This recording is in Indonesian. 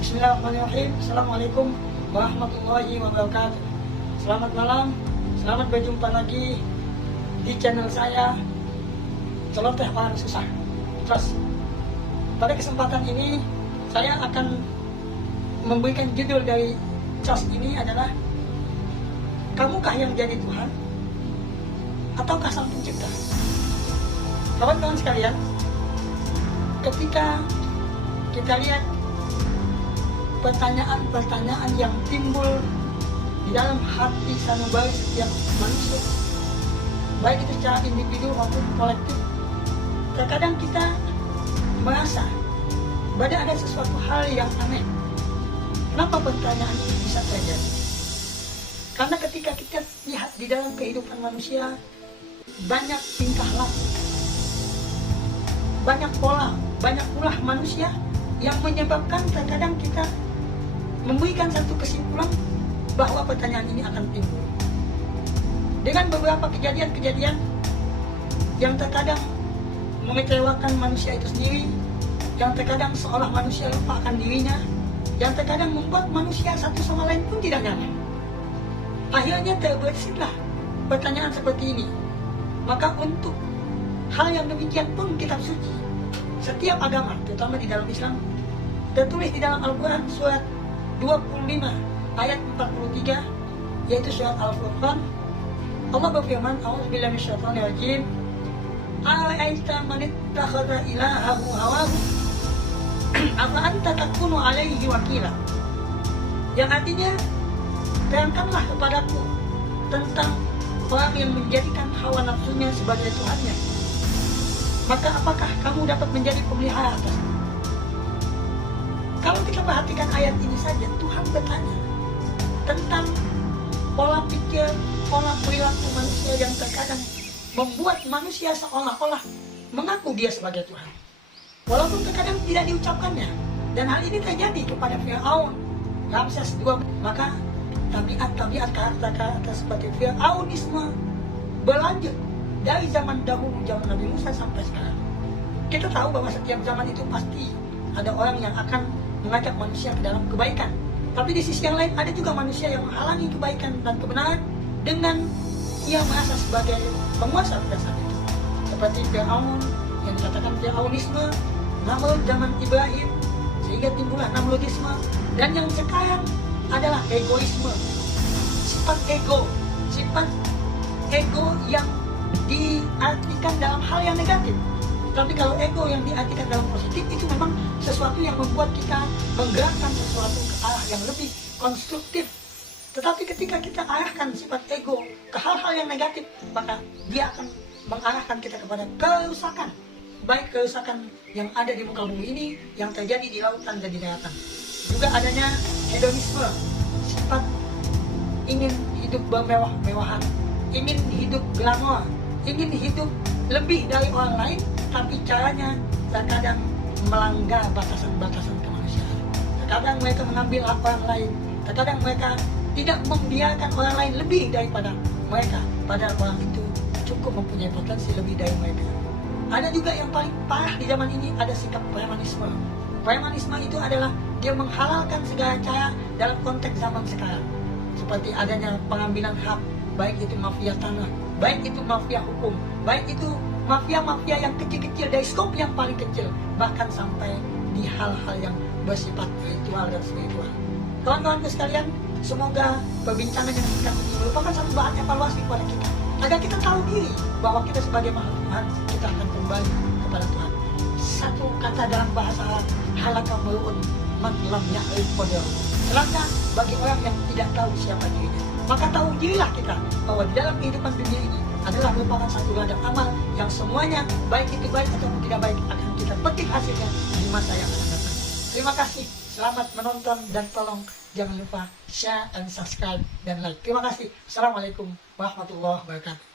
Bismillahirrahmanirrahim. Assalamualaikum warahmatullahi wabarakatuh. Selamat malam, selamat berjumpa lagi di channel saya, Celoteh Orang Susah. Terus, pada kesempatan ini saya akan memberikan judul dari COS ini adalah Kamukah yang jadi Tuhan ataukah Sang Pencipta? Kawan-kawan sekalian, ketika kita lihat pertanyaan-pertanyaan yang timbul di dalam hati sanubari setiap manusia, baik itu secara individu maupun kolektif, terkadang kita merasa bahwa ada sesuatu hal yang aneh. Kenapa pertanyaan ini bisa terjadi? Karena ketika kita lihat di dalam kehidupan manusia, banyak tingkah laku, banyak pola, banyak ulah manusia yang menyebabkan terkadang kita memberikan satu kesimpulan bahwa pertanyaan ini akan timbul. Dengan beberapa kejadian-kejadian yang terkadang mengecewakan manusia itu sendiri, yang terkadang seolah manusia lupa akan dirinya, yang terkadang membuat manusia satu sama lain pun tidak nyaman. Akhirnya terbersihlah pertanyaan seperti ini. Maka untuk hal yang demikian pun kitab suci, setiap agama, terutama di dalam Islam, tertulis di dalam Al-Quran surat 25 ayat 43, yaitu surat Al-Furqan. Allah berfirman, A'udzubillahi minasyaitonirrajim, A'aita man ittakhadha ilahahu hawahu afa anta takunu alaihi wakila. Yang artinya, terangkanlah kepadaku tentang orang yang menjadikan hawa nafsunya sebagai Tuhannya, maka apakah kamu dapat menjadi pemelihara atasnya? Kalau kita perhatikan ayat ini saja, Tuhan bertanya tentang pola pikir, pola perilaku manusia yang terkadang membuat manusia seolah-olah mengaku dia sebagai Tuhan, walaupun terkadang tidak diucapkannya. Dan hal ini terjadi kepada Fir'aun, Ramses II. Maka tabiat karakter seperti Fir'aunisme berlanjut dari zaman dahulu, zaman Nabi Musa sampai sekarang. Kita tahu bahwa setiap zaman itu pasti ada orang yang akan mengajak manusia ke dalam kebaikan. Tapi di sisi yang lain ada juga manusia yang menghalangi kebaikan dan kebenaran dengan ia merasa sebagai penguasa pada saat itu. Seperti Fir'aun yang dikatakan Fir'aunisme, Namrud zaman Ibrahim, sehingga timbullah Namrudisme. Dan yang sekarang adalah egoisme, sifat ego yang diartikan dalam hal yang negatif. Tapi kalau ego yang diartikan dalam positif, itu memang sesuatu yang membuat kita menggerakkan sesuatu ke arah yang lebih konstruktif. Tetapi ketika kita arahkan sifat ego ke hal-hal yang negatif, maka dia akan mengarahkan kita kepada kerusakan. Baik kerusakan yang ada di muka bumi ini, yang terjadi di lautan dan di daratan. Juga adanya hedonisme, sifat ingin hidup bermewah-mewahan, ingin hidup glamor, ingin hidup lebih dari orang lain, tapi caranya terkadang melanggar batasan-batasan kemanusiaan. Terkadang mereka mengambil hak orang lain, terkadang mereka tidak membiarkan orang lain lebih daripada mereka, padahal orang itu cukup mempunyai potensi lebih dari mereka. Ada juga yang paling parah di zaman ini, ada sikap premanisme. Premanisme itu adalah dia menghalalkan segala cara dalam konteks zaman sekarang, seperti adanya pengambilan hak, baik itu mafia tanah, baik itu mafia hukum, baik itu mafia-mafia yang kecil-kecil dari skop yang paling kecil, bahkan sampai di hal-hal yang bersifat ritual dan spiritual. Kawan-kawanku sekalian, semoga perbincangan yang singkat ini merupakan satu bahan evaluasi kepada kita, agar kita tahu diri bahwa kita sebagai makhluk Tuhan, kita akan kembali kepada Tuhan. Satu kata dalam bahasa Arab, halaka mar'un man lam ya'rif qadar. Celaka bagi orang yang tidak tahu siapa dirinya. Maka tahu dirilah kita bahwa di dalam kehidupan dunia ini adalah merupakan satu ladang amal yang semuanya, baik itu baik ataupun tidak baik, akan kita petik hasilnya di masa yang akan datang. Terima kasih, selamat menonton, dan tolong jangan lupa share and subscribe dan like. Terima kasih. Assalamualaikum warahmatullahi wabarakatuh.